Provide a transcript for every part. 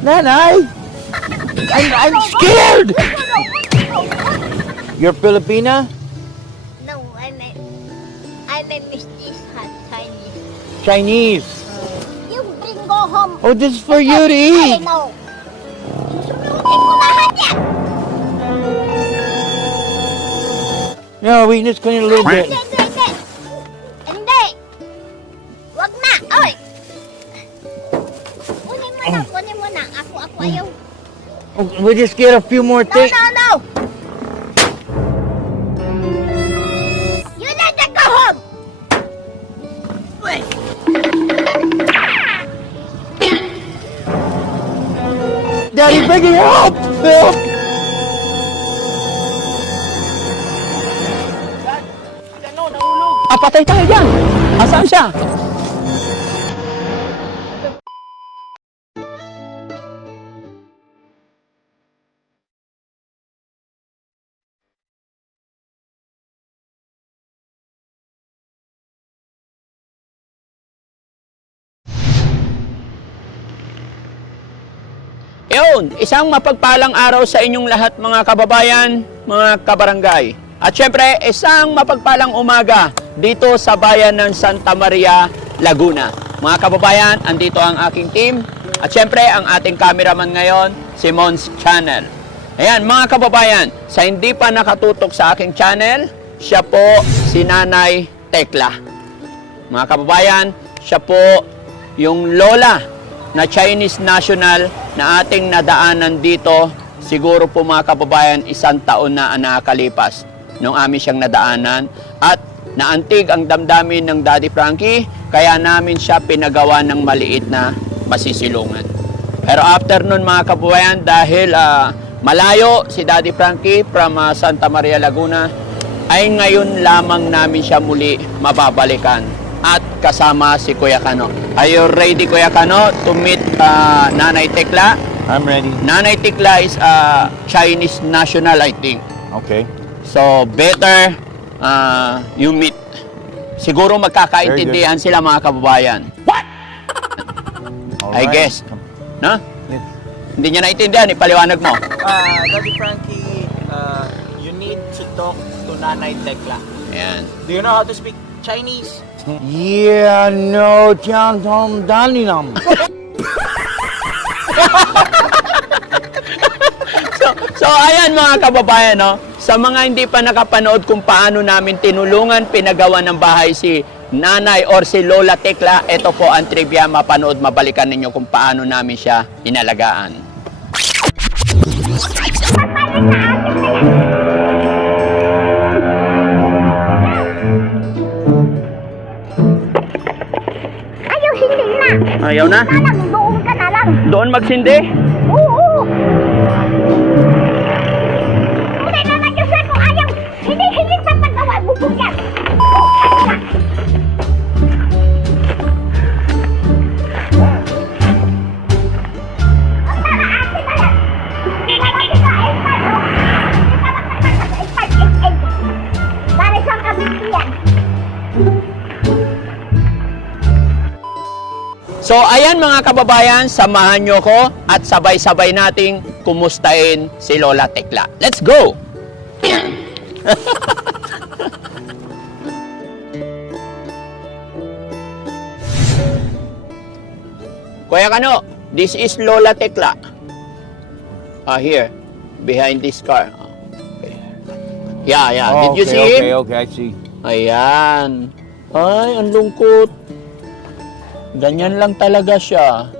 Nanay! I'm scared! You're Filipina? No, I'm a mestiza Chinese. Chinese. You bring go home. Oh, this is for you to I eat. know. Susunutin ko lahat yan. No, we just clean a little bit. Hindi. Wag na. Oy. Kunin mo na. Ako ayaw. Oh, we'll just get a few more No, things. no. You let them go home. Wait. Daddy, begging help! Help! Patay tayo dyan! Asan siya? Yun, isang mapagpalang araw sa inyong lahat mga kababayan, mga kabarangay. At syempre, isang mapagpalang umaga dito sa bayan ng Santa Maria, Laguna. Mga kababayan, andito ang aking team. At syempre, ang ating cameraman ngayon, si Mons Channel. Ayan, mga kababayan, sa hindi pa nakatutok sa aking channel, siya po si Nanay Tekla. Mga kababayan, siya po yung lola na Chinese national na ating nadaanan dito. Siguro po mga kababayan, 1 taon na ang nakakalipas nung amin siyang nadaanan. At naantig ang damdamin ng Daddy Frankie, kaya namin siya pinagawa ng maliit na masisilungan. Pero after nun mga kababayan, dahil malayo si Daddy Frankie from Santa Maria, Laguna, ay ngayon lamang namin siya muli mababalikan. At kasama si Kuya Kano. Are you ready, Kuya Kano, to meet Nanay Tekla? I'm ready. Nanay Tekla is a Chinese national, I think. Okay. So, better you meet. Siguro magkakaintindihan sila mga kababayan. What? I guess. No? Yes. Hindi niya naintindihan, ipaliwanag mo. Daddy Frankie, you need to talk to Nanay Tekla. Ayan. Do you know how to speak Chinese? Yeah, no, Tian Tom Daninam. So ayan mga kababayan, no? Sa mga hindi pa nakapanood kung paano namin tinulungan, pinagawa ng bahay si Nanay or si Lola Tekla, ito po ang trivia, mapanood, mabalikan ninyo kung paano namin siya inalagaan. Ayaw, hindi na. Ayaw na? Doon ka na lang. Doon magsindi? Oo. Hindi na nag-isip ko. Ayaw. Hindi sa paggawa. Bubog yan. So ayan mga kababayan, samahan nyo ko at sabay-sabay nating kumustahin si Lola Tekla. Let's go! Kuya Kano, this is Lola Tekla. Here, behind this car. Okay. Yeah. Did you see him? Okay, I see. Ayan. Ay, ang lungkot. Ganyan lang talaga siya.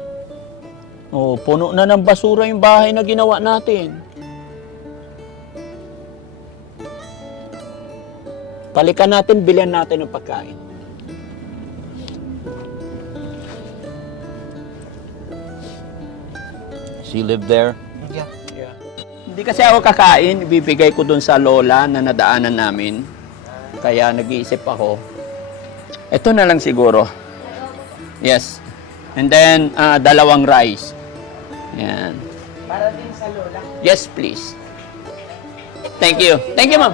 Oh, puno na ng basura yung bahay na ginawa natin. Balikan natin, bilhan natin ng pagkain. She lived there? Yeah. Hindi kasi ako kakain, ibibigay ko dun sa lola na nadaanan namin. Kaya nag-iisip ako, ito na lang siguro. Yes. And then, 2 rice. Yan. Para din sa lola. Yes, please. Thank you. Thank you, ma'am.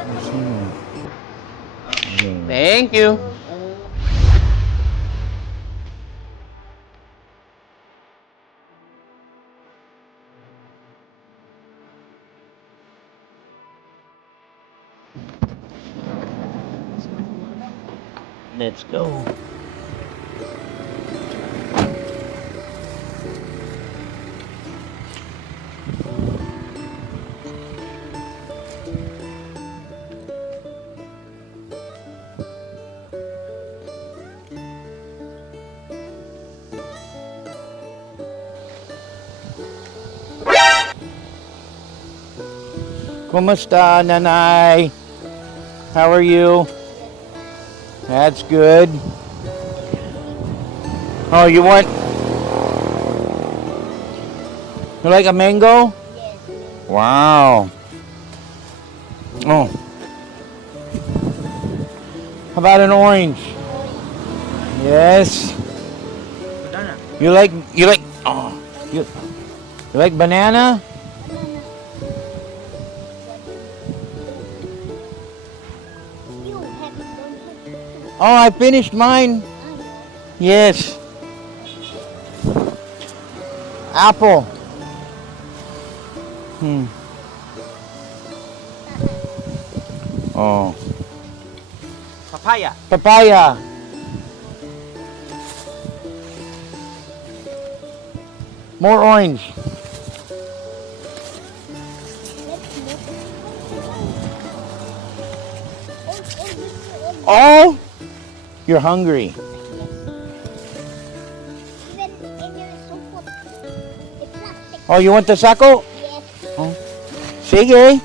Thank you. Let's go. Kumusta, Nanay? How are you? That's good. Oh, you like a mango? Yes. Wow. Oh. How about an orange? Yes. Banana. You like banana? You have don't Oh, I finished mine. Yes. Apple. Oh. Papaya. Papaya. More orange. Oh, you're hungry. Even in your support, the plastic. Oh, you want the sako? Yes. Sige.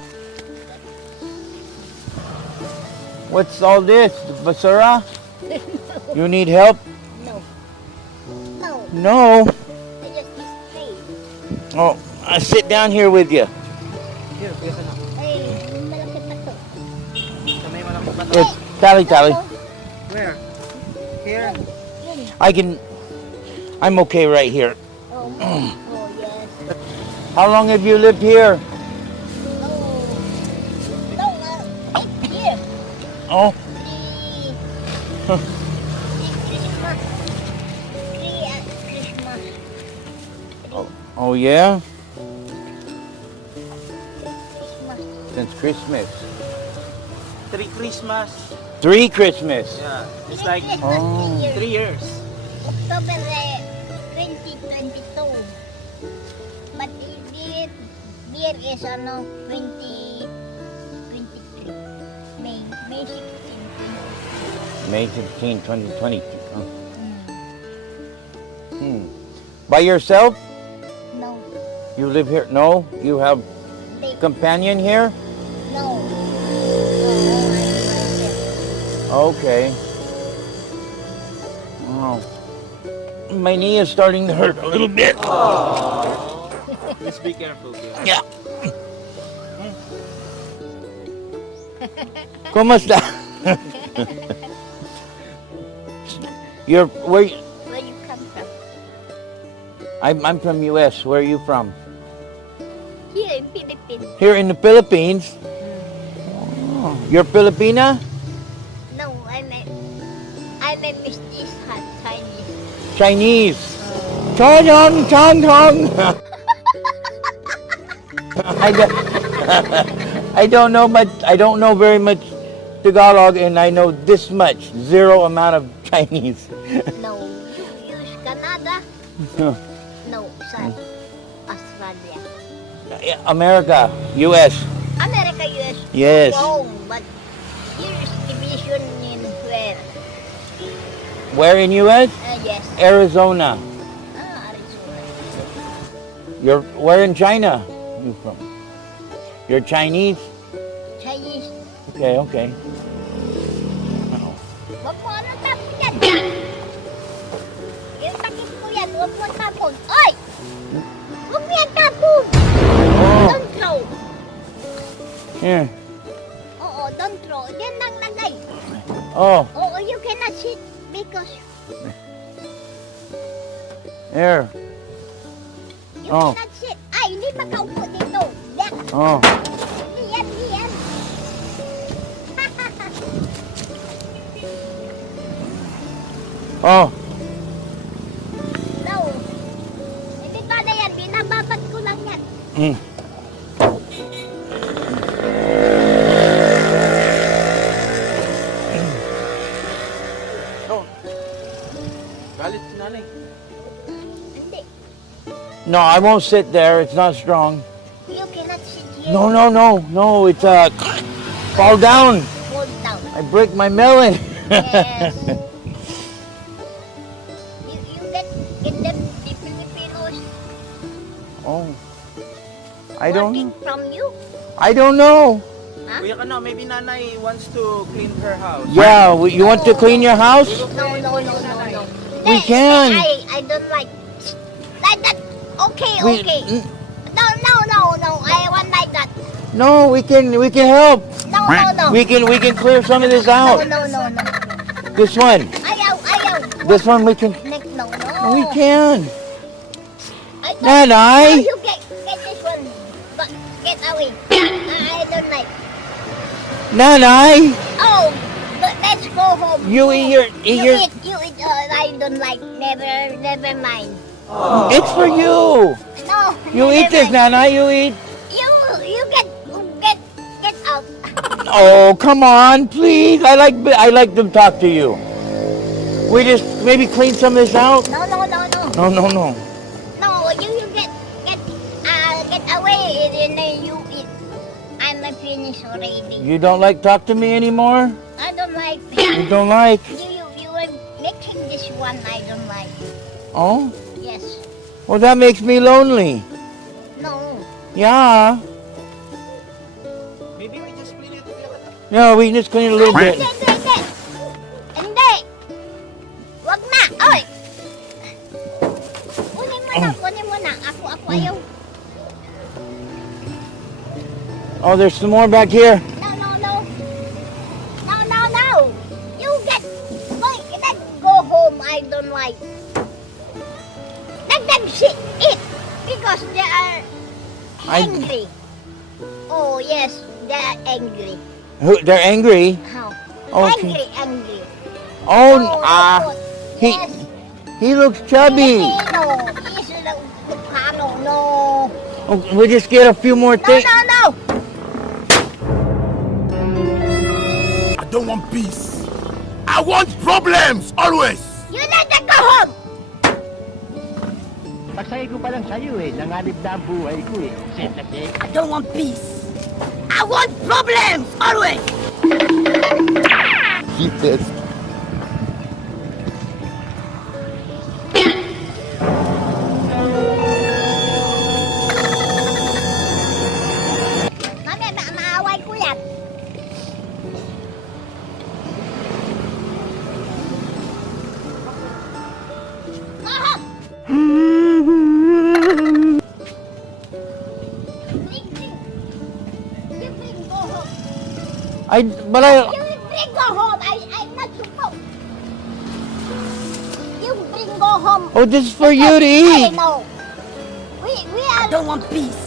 What's all this? Basura? You need help? No. No. No. I just stay. Oh, I sit down here with you. Here, kuya ka na. Ay, malaki pa to. Sa may malaki pa to. It's tally. Where? Here. Yun. I'm okay right here. Oh, oh yes. How long have you lived here? Oh. No, 8 years. Oh, Three Christmas. Three at Christmas. oh yeah? Christmas. Since Christmas. 3 Christmas. 3 Christmas. Yeah. It's like Christmas, Oh. 3 years. October 2022. But year is 2023. May 16. May 15, 2020. Oh. By yourself? No. You live here? No? You have They, companion here? no. Okay. Oh. My knee is starting to hurt a little bit. Please be careful, kuya. Yeah. Kumusta? You're where? Where you come from? I'm from U.S. Where are you from? Here in Philippines. Here in the Philippines. Oh, you're Filipina? No, I'm a mestizo Chinese. Chinese. Chong chong chong. I don't know much. I don't know very much Tagalog, and I know this much. Zero amount of Chinese. No, you use Canada? No, sa Australia. America, U.S. America, US. Yes. Wow, but here's division in where? Where in U.S.? Yes. Arizona. Arizona. You're where in China? You from? You're Chinese? Chinese. Okay, okay. Huwag mo ano tapon yan. Yung takip mo yan, huwag mo tapon. Ay! Huwag mo yan tapon! Oh, Don't throw. here. Oo, don't throw. Yan lang lagay. Oh, Oo, you cannot sit because here. you Oh. cannot sit. Ay, hindi makaupo dito. Yan. Oh, Hindi yan, hindi yan. oh. No. Hindi ba na yan? Binababat ko lang yan. Mm. No, I won't sit there. It's not strong. You cannot sit here. No. It's fall down. Fall down. I break my melon. Yes. you get them the Filipinos Oh. I don't working from you. I don't know. Kuya ka no, maybe nanay wants to clean her house. Yeah, you want to clean your house? No. We can. I don't like that. Okay. We- No. I want like that. No, we can help. No. We can clear some of this out. No. This one. Ayaw. This one we can. No. We can. I don't. Nanay. You get this one. But get away. I don't like. Nanay, Oh, but let's go home. you eat your You eat. I don't like. Never mind. It's for you. No. You eat this, Nanay. You eat. You get out. Oh, come on, please. I like to talk to you. We just maybe clean some of this out. No. No. No, you get away and then you eat. I'm finished already. You don't like talk to me anymore? I don't like. You don't like? You are making this one. I don't like. Oh? Yes. Well, that makes me lonely. No. Yeah. Maybe we just clean it kuya ka no. Yeah, we can just clean it a little bit. Hindi. Wag na. Oy. Kunin mo na. Ako ayaw. Oh, there's some more back here. No. You get. Let's go home. I don't like. Let them eat because they are angry. Oh yes, they are angry. They're angry. How? Okay. Angry. Oh, Yes. he looks chubby. No. He's no. Oh, we'll just get a few more things. No. I don't want peace. I want problems always. You let them go home. Pagsay ko pa lang sa'yo eh, nanganib na ang buhay ko eh. Sentence. I don't want peace. I want problems always. Jesus. Mami, maaway ko yan. Go home. Bring. You bring go home. But I. You bring go home. I'm not supposed. You bring go home. Oh, this is for you to I eat. know. We are. Don't want peace.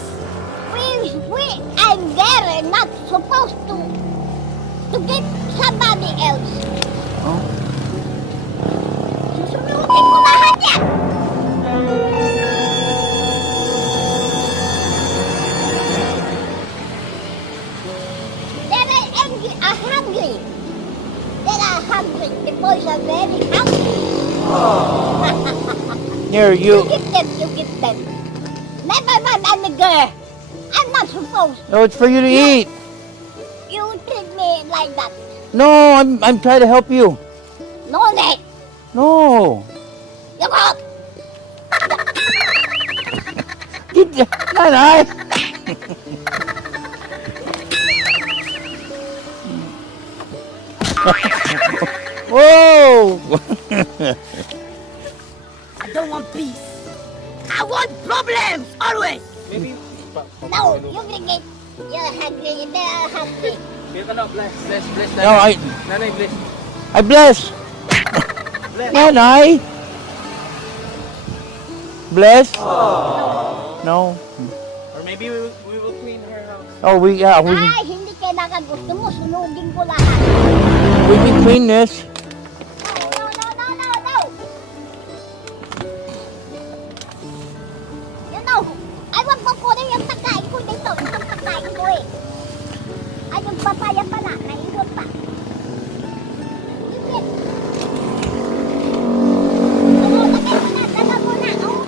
I'm there not supposed to get somebody else. Oh. Susunutin ko lahat yan. They are angry, hungry. They are hungry. The boys are very hungry. Here, You you. give them. Never mind, I'm a girl. I'm not supposed. No, it's for you to eat. You treat me like that. No, I'm trying to help you. No need. No. You go out. Nanay. Whoa. I don't want peace. I want problems always. Maybe No, you bring it. You're hungry. They are hungry. kuya ka no, bless No, nanay bless. I bless. Nanay. Bless. No. Or maybe we will clean her house. Oh, we Ay, hindi kailangan gusto mo. Sunugin ko lahat. we can clean this. No. You know, ay wag mo kunin yung pagkain ko dito. Itong pagkain ko eh. Ay, yung papaya pala. Naigot pa. Sige. Oo, lagay mo na. Dala mo na. Oh,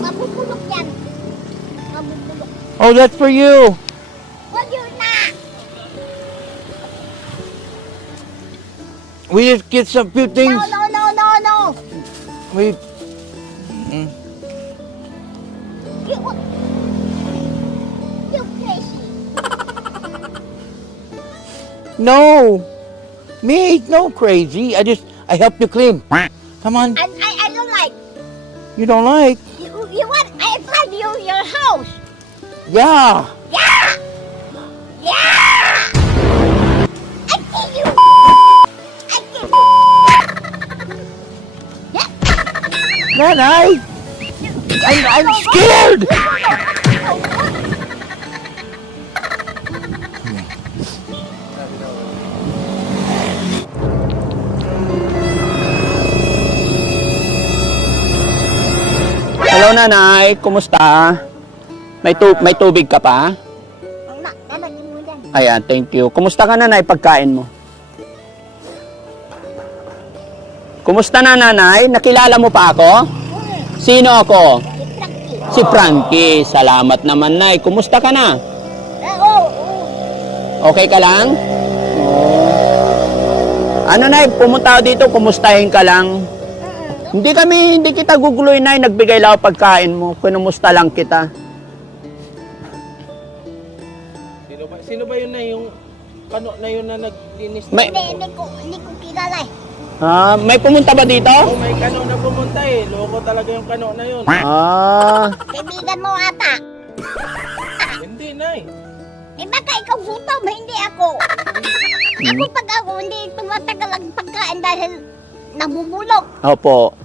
mapupulok yan. Oh, that's for you. Wag yun na. We just get some few things. No. We You crazy. no. Me, no crazy. I help you clean. Come on. I don't like. You don't like? You want? I find you your house. Yeah. Yeah. I kill you. I kill you. Yeah. Nanay, I'm scared. Hello, nanay. Kumusta? May tubig ka pa? Lalagyan mo dyan. Ayan, thank you. Kumusta ka, nanay, pagkain mo? Kumusta na, nanay? Nakilala mo pa ako? Sino ako? Si Frankie. Si Frankie. Salamat naman, nay. Kumusta ka na? Oo. Okay ka lang? Ano, nay? Pumunta ako dito, kumustahin ka lang. Hindi kita guguloy, nay. Nagbigay lang ako pagkain mo. Kinumusta lang kita. Sino ba yun na yung kano na yun na naglinis? May- Hindi ko kilala eh. May pumunta ba dito? Oh, may kano na pumunta eh. Loko talaga yung kano na yun. Kaibigan mo ata. Hindi, nay. Eh baka ikaw gutom, hindi ako. Pag ako hindi tumatagal ang pagkain dahil nabubulok. Opo.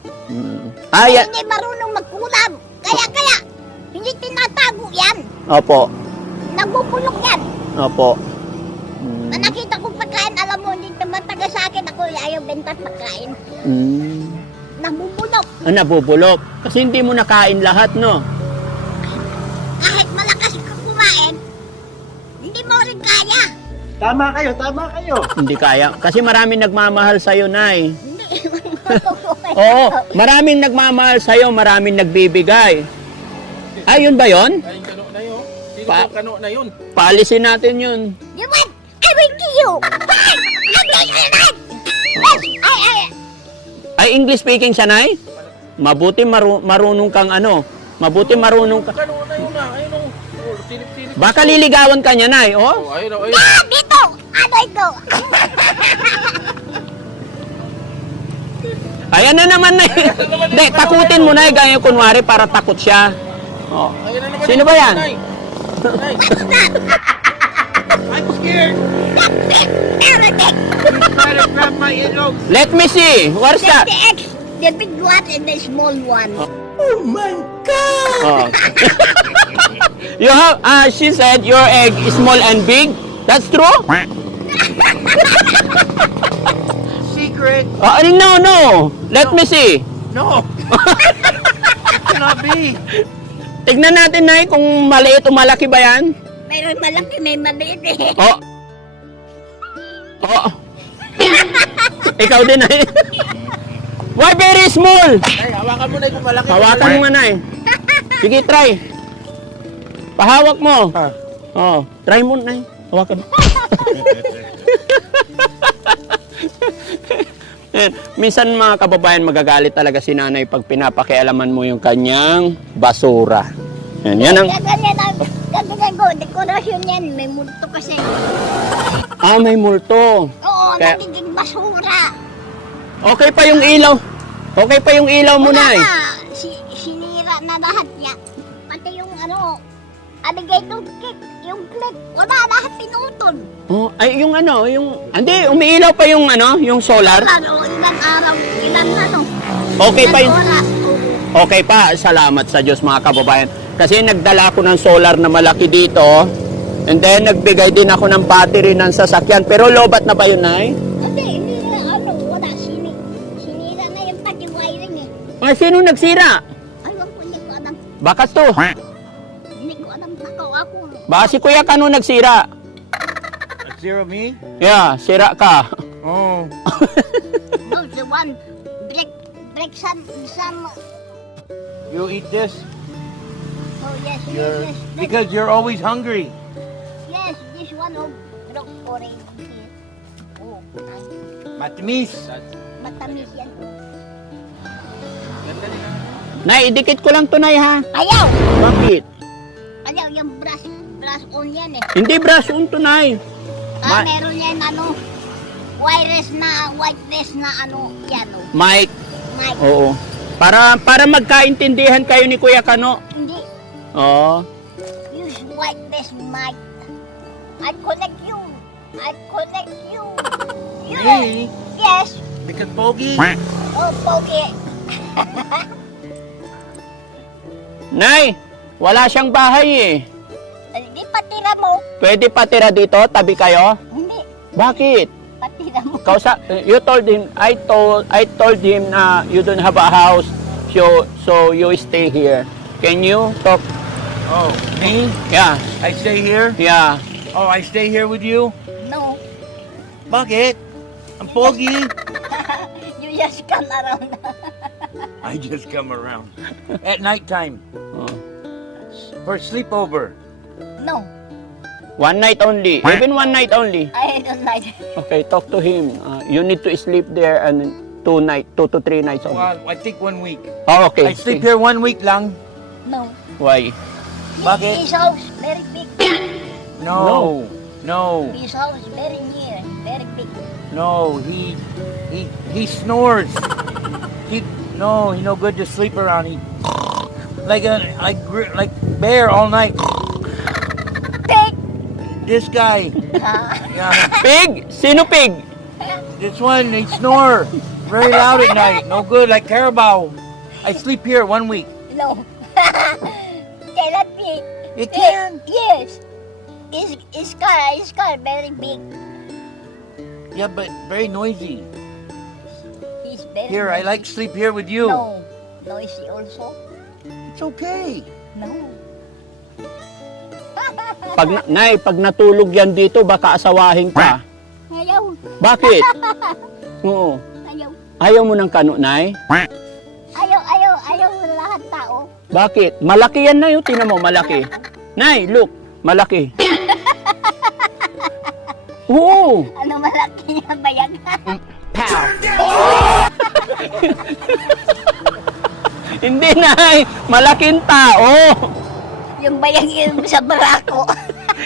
Ayan. Hindi marunong magkulam. Kaya, hindi tinatago yan. Opo. Nabubulok yan. Opo. Na nakita ko pagkain, alam mo, hindi tumatagal sa akin. Ako ayaw benta pagkain. Nabubulok. Nabubulok. Kasi hindi mo nakain lahat, no? Kahit malakas ka kumain, hindi mo rin kaya. Tama kayo. Hindi kaya. Kasi maraming nagmamahal sa'yo, nay. Hindi. Oo. Maraming nagmamahal sa'yo, maraming nagbibigay. Ay, yun ba yun? Ay, yung kano na yun. Sino Pa- yung kano na yun? Paalisin natin yun. You want? I will kill you. Ay, English speaking siya, nay? Mabuti marunong kang ano. Mabuti marunong ka. Kano na yun na. Ayun o. Oh, silip-silip. Baka liligawan ka niya, nay. Oh? Oh, ayun o. Ah, dito! Ano ito? Ayan na naman, nay. Hindi, takutin mo, nay. Ganyan kunwari para takot siya. Oh. Ayun na naman Sino yung ba yan? nay. Nay. I'm scared. Arabic! Try to grab my earlobe. Let me see. What's that? The X, the big one and the small one. Oh my God! Oh. You have, she said your egg is small and big. That's true? Secret. No. Let me see. No. It cannot be. Tignan natin, nay, kung maliit o malaki ba yan. Mayroon malaki, may maliit eh. Oh. Oh. Ikaw din, nay. Why very small? Nay, hawakan mo na yung malaki. Hawakan mo nga, nay. Sige, try. Pahawak mo. Oh, try mo, nay. Hawakan mo. Minsan mga kababayan magagalit talaga si nanay pag pinapakialaman mo yung kanyang basura. Yan ang... Ganyan ko, dekorasyon yan, may multo kasi. May multo. Oo, Kaya- nagiging basura. Okay pa yung ilaw. Okay pa yung ilaw mo, nay. na, sinira na lahat niya. Pati yung alligator cake, yung clip, wala lahat pinutol. Oh, ay yung hindi, umiilaw pa yung yung solar. Ilan araw, Okay pa ilan yung... oras. Okay pa, salamat sa Diyos mga kababayan. Kasi nagdala ako ng solar na malaki dito. And then nagbigay din ako ng battery ng sasakyan. Pero lobat na ba yun, nay? Hindi na wala, sinira na yung pati wiring eh. Ay, sino nagsira? Ayun ko, hindi ko alam. Baka to. Hindi ko alam, nakaw ako. Baka si Kuya Kano nagsira. Zero me? Yeah, sira ka. Oh. No, the one, break some, You eat this? Oh, yes, You're, yes, yes. because you're always hungry. Yes, this one of look orange here. Oh, Matamis. matamis yan. Nay, idikit ko lang to, Nay, ha? Ayaw! Bakit? Ayaw, yung brush on yan eh. Hindi brush on to, Nay. Ma- Meron yan wireless na ano, yan oh. Mike. Mic. Oo. Para magkaintindihan kayo ni Kuya Kano. Hindi, Oo. use wireless mic. I connect you. Really? Yes. Because Pogi? Oh, pogi. Nay, wala siyang bahay eh. Hindi patira mo. Pwede patira dito, tabi kayo? Hindi, Bakit? patira mo. You told him, I told him na you don't have a house, so you stay here. Can you talk? Oh, me? Yeah, I stay here? yeah. Oh, I stay here with you? No, Bakit? I'm Pogi. you just come around. I just come around. At nighttime. Oh. For sleepover. No, One night only. Even one night only. I don't like it. Okay, talk to him. You need to sleep there and 2 to 3 nights only. Well, I think 1 week. Oh, okay. I sleep here 1 week lang. No. Why? Bakit? His house very big. No. No. His house very near, very big. No. He snores. He no good to sleep around. He like bear all night. Big. This guy. Ah. Yeah. Pig? Sino pig? This one, he snore very loud at night. No good, like Carabao. I sleep here 1 week. No. Cannot be. You can. Yes. His car very big. Yeah, but very noisy. He's very Here, I like sleep here with you. No. Noisy also. It's okay. No. Pag natulog yan dito, baka asawahin ka. Ayaw. Bakit? Oo. Ayaw. Ayaw mo ng Kano, Nay? Ayaw lahat tao. Bakit? Malaki yan, Nay. Tingnan mo, malaki. Nay, look. Malaki. Oo. Ano malaki na bayag? Hindi, Nay. Malaking tao. Yung bayag yun sa barako.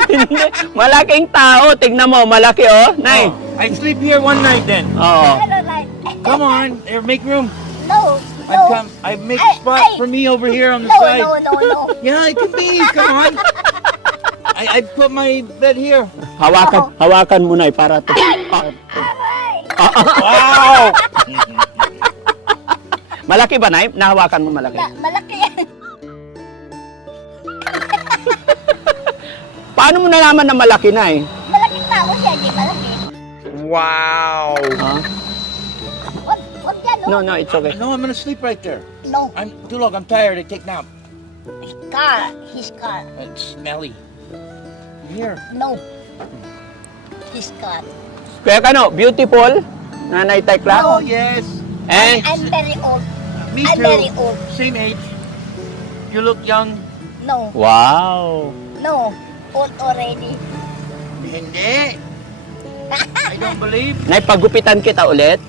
Hindi. Malaking tao. Tingnan mo, malaki, oh. Nay. Oh, I sleep here 1 night then. Oo. Ano like? Come on, here, make room. No. No. I make a spot Ay. for me over here on the No, side. no. Yeah, it could be. Come on. I put my bed here. Hawakan mo, Nay, para to. Wow. Malaki ba, Nay? Nahawakan mo malaki. Malaki yan. Paano mo nalaman na malaki, Nay? Malaki tao siya, di malaki. Wow. Huh? Wag yan, no? No, it's okay. No, I'm gonna sleep right there. No. I'm Tulog. I'm tired. I take nap. His car. It's smelly. Here. No. His car. Kaya Kano, beautiful, Nanay Tekla. Oh yes. And I'm very old. Me I'm too. very old. Same age. You look young. No. wow. No. Old already. Hindi. I don't believe. Nay, pagupitan kita ulit.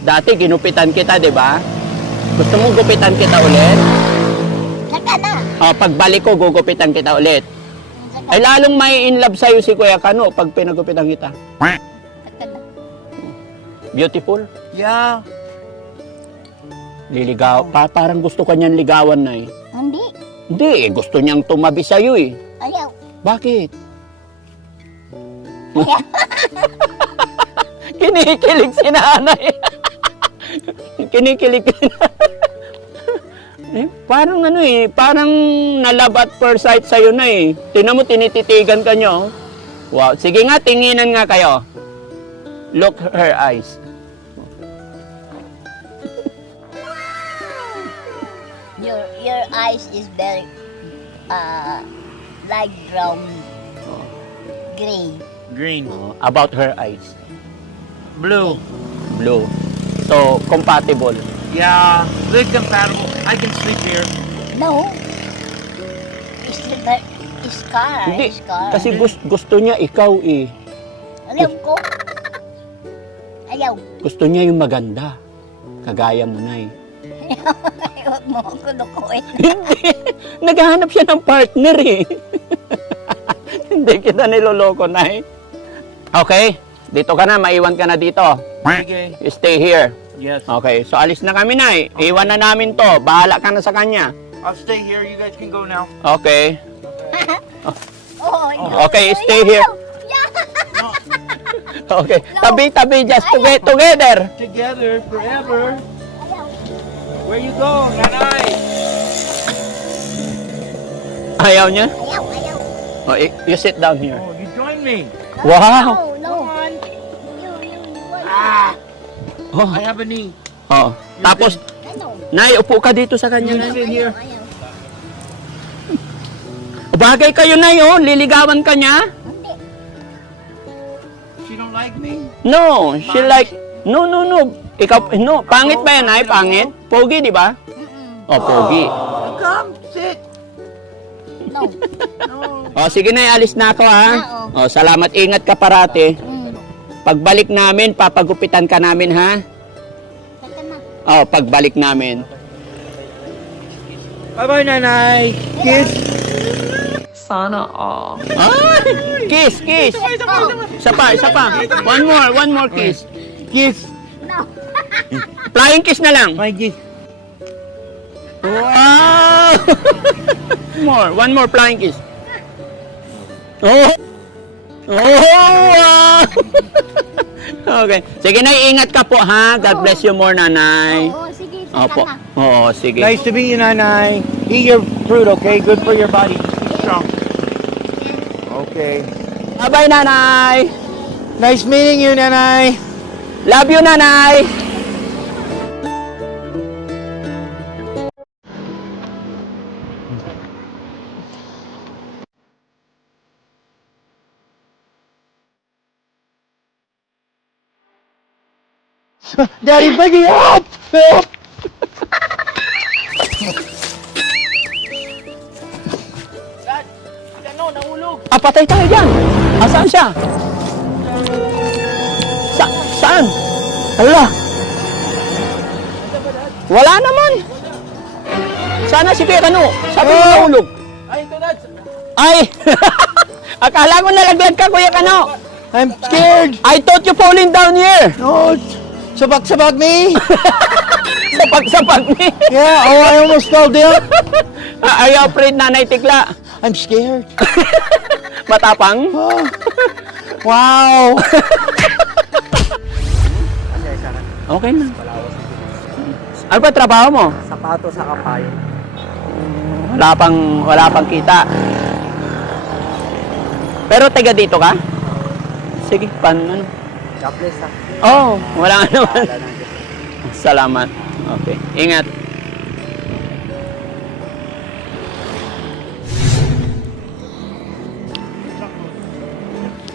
Dati ginupitan kita, 'di ba? Gusto mo gupitan kita ulit? Saka na. Pagbalik ko gugupitan kita ulit. Saka Ay lalong may in love sa'yo si Kuya Kano pag pinagupitan kita. na. Beautiful. Yeah. Liligaw. Parang gusto ka niyan ligawan, Nay. Hindi. Hindi, gusto niyang tumabi sa'yo eh. Ayaw. Bakit? Kinikilig si nanay. Kinikilig. Parang parang na-love at first sight sa'yo na eh. Tingnan mo, tinititigan ka niyo. Wow. Sige nga, tinginan nga kayo. Look her eyes. Your eyes is very light brown, gray. Green. About her eyes. Blue. Blue. So, compatible. Yeah. We're compatible. I can sleep here. No. Scar. Hindi, Scar. kasi gusto niya ikaw eh. Ayaw ko. Ayaw. Gusto niya yung maganda. Kagaya mo na eh. Huwag mo ako lukuin. Hindi. Naghahanap siya ng partner eh. Hindi kita niloloko na eh. Okay, dito ka na. Maiwan ka na dito. Okay. You stay here. Yes. Okay, so alis na kami na eh. Iwan na namin to. Bahala ka na sa kanya. I'll stay here. You guys can go now. Okay. Oh, Okay, stay here. Okay. Tabi-tabi, just together. Together forever. Where you go, Nanay? Ayaw niya? Ayaw, ayaw. Oh, you sit down here. Oh, you join me. Wow! No, no. Come on. You. Ah, Oh, I have a knee. oh. Tapos, Ano? Nay, upo ka dito sa kanya. You Nay. sit here. Ayaw. Bagay kayo na yun. Liligawan ka niya? Hindi. She don't like me. No, she like... No. Ikaw, no. Pangit ba yan, Nay? Pangit? Pogi, di ba? Oh, pogi. Come sit. No. Oh, sige na, alis na ako ha. Oh, salamat. Ingat ka parati. Pagbalik namin, papagupitan ka namin ha. Saka na. Oh, pagbalik namin. Bye-bye, Nanay. Kiss. Sana all. Ay! Kiss. Isa pa. One more kiss. Kiss. No. Flying kiss na lang. My kiss. Wow! One more flying kiss. Oh! Wow! Okay. Sige na, ingat ka po ha. God bless you more, Nanay. Oo, sige. Saka Opo. na. Oo, sige. Nice to meet you, Nanay. Eat your fruit, okay? Good for your body. Keep strong. Okay. Bye-bye, Nanay. Nice meeting you, Nanay. Love you, Nanay. Daddy, pick me up! Help! Patay tayo dyan. Saan siya? Saan? Hala. Wala naman. Sana si Kuya Kano. Sabi mo nahulog. Ay! Akala ko nalaglag ka, Kuya Kano. I'm scared. I thought you falling down here. No, sabak me. Sapag ni. Yeah, oh, I almost fell down. Are you afraid, Nanay Tikla? I'm scared. Matapang? Oh. Wow. Okay na. Ano ba trabaho mo? Sapato sa kapayo. Wala pang kita. Pero taga dito ka? Sige, ano? God bless ha. Oh, wala nga naman. Salamat. Okay, ingat.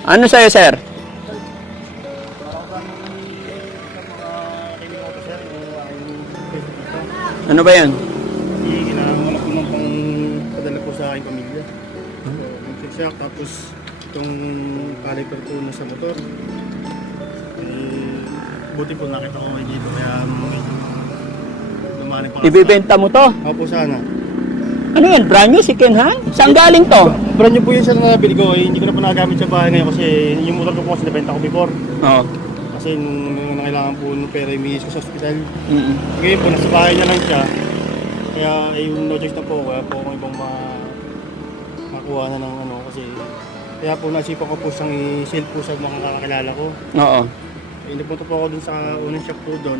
Ano sa'yo, sir? Ano ba yan? Kailangan ko naman pang padala ko sa aking pamilya. Yung sisyak, tapos itong caliper ko na sa motor. Buti po nakita ko kayo dito, kaya dumani pa kasi. Ibibenta mo to? Opo, sana. Ano yan? Brand new? Second hand? Saan galing to? Brand new po yun siya na nabili ko, hindi ko na po nagamit sa bahay ngayon kasi yung motor ko po kasi nabenta ko before. Oo. Kasi nung nangailangan po ng pera, imiis ko sa ospital. Mm-mm. Ngayon po, nasa bahay na lang siya. Kaya yung no choice na po, kaya po akong ibang makuha na ng ano kasi kaya po nasipan ko po siyang i-sell po sa mga kakakilala ko. Oo. Napunta po ako dun sa unang shop po doon,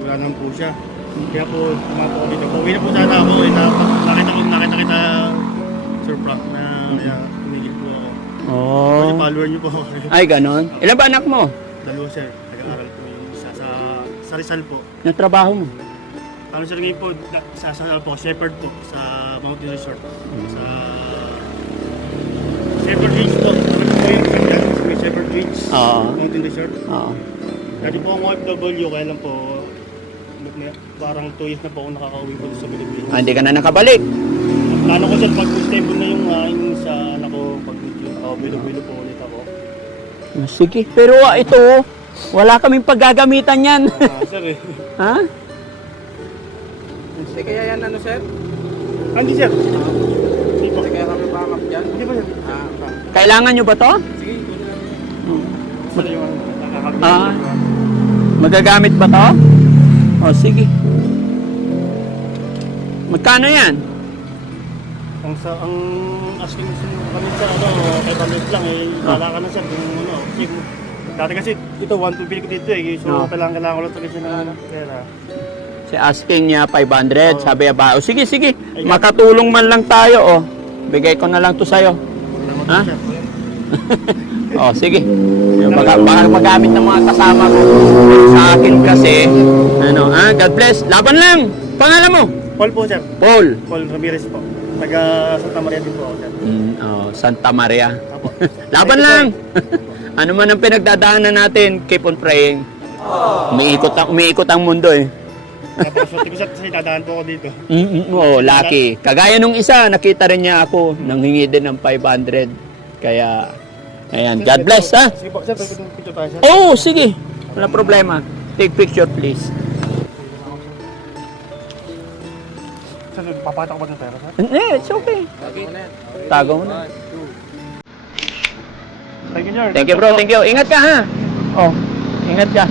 wala naman po siya. Kaya po, tumapa ko dito. Uwi na po sana ako, nakita kita, Sir Frank, na kaya tumigil po ako. Kasi Oh. follower niyo po ako. Ay, ganon. Ilan ba anak mo? Dalawa sir, nag-aaral po yung isa sa Rizal po. Yung trabaho mo? Ano sir ngayon po, sa po, Shepherd po, sa Mountain Resort. Sa Shepherd Ridge po. Ano po yung kanya sa may Shepherd Ridge, Oo. Mountain Resort. Oo. Dati po ako OFW, kaya lang po, parang 2 years na po ako nakaka-uwi po sa Pilipinas. Ah, hindi ka na nakabalik. Plano ko sir, pag stable na yung sa anak ko, pag bilo-bilo po ulit ako. Sige, pero ito, wala kaming paggagamitan yan. Sir eh. Ha? Hindi kaya yan ano sir? Hindi sir. Hindi po. Kaya kami backup dyan? Hindi po sir. Kailangan nyo ba to? Sige, kunin namin. Sir, yung nakakabili. Ah. Magagamit ba to? O, sige. Magkano yan? Ang asking kami sa kay Pamit lang eh, wala ka na sir kung ano. Kasi, dati kasi ito 1-2 bili ko dito eh, so kailangan ko lang talaga siya ng pera. Si asking niya 500, sabi niya ba? O sige, sige. Makatulong man lang tayo, oh. Bigay ko na lang to sa'yo. Ha? O, sige. Baka magamit ng mga kasama ko. Sa akin kasi, ano, God bless. Laban lang! Pangalan mo? Paul po sir. Paul. Paul Ramirez po. Taga Santa Maria din po ako sir. Santa Maria. Apo. Laban lang! Ano man ang pinagdadaanan natin, keep on praying. Umiikot ang mundo eh. Napakaswerte ko sir kasi dadaan po ako dito. Oo, lucky. Kagaya nung isa, nakita rin niya ako, nanghingi din ng 500. Kaya, ayan, God bless, ha? Sige po sir, pwede kong picture tayo sir. Oo, sige. Wala problema. Take picture, please. Sir, papata ko ba ng pera sir? It's okay. Tago mo na. Thank you sir. Thank you, bro. Thank you. Ingat ka, ha? Oh, ingat ka.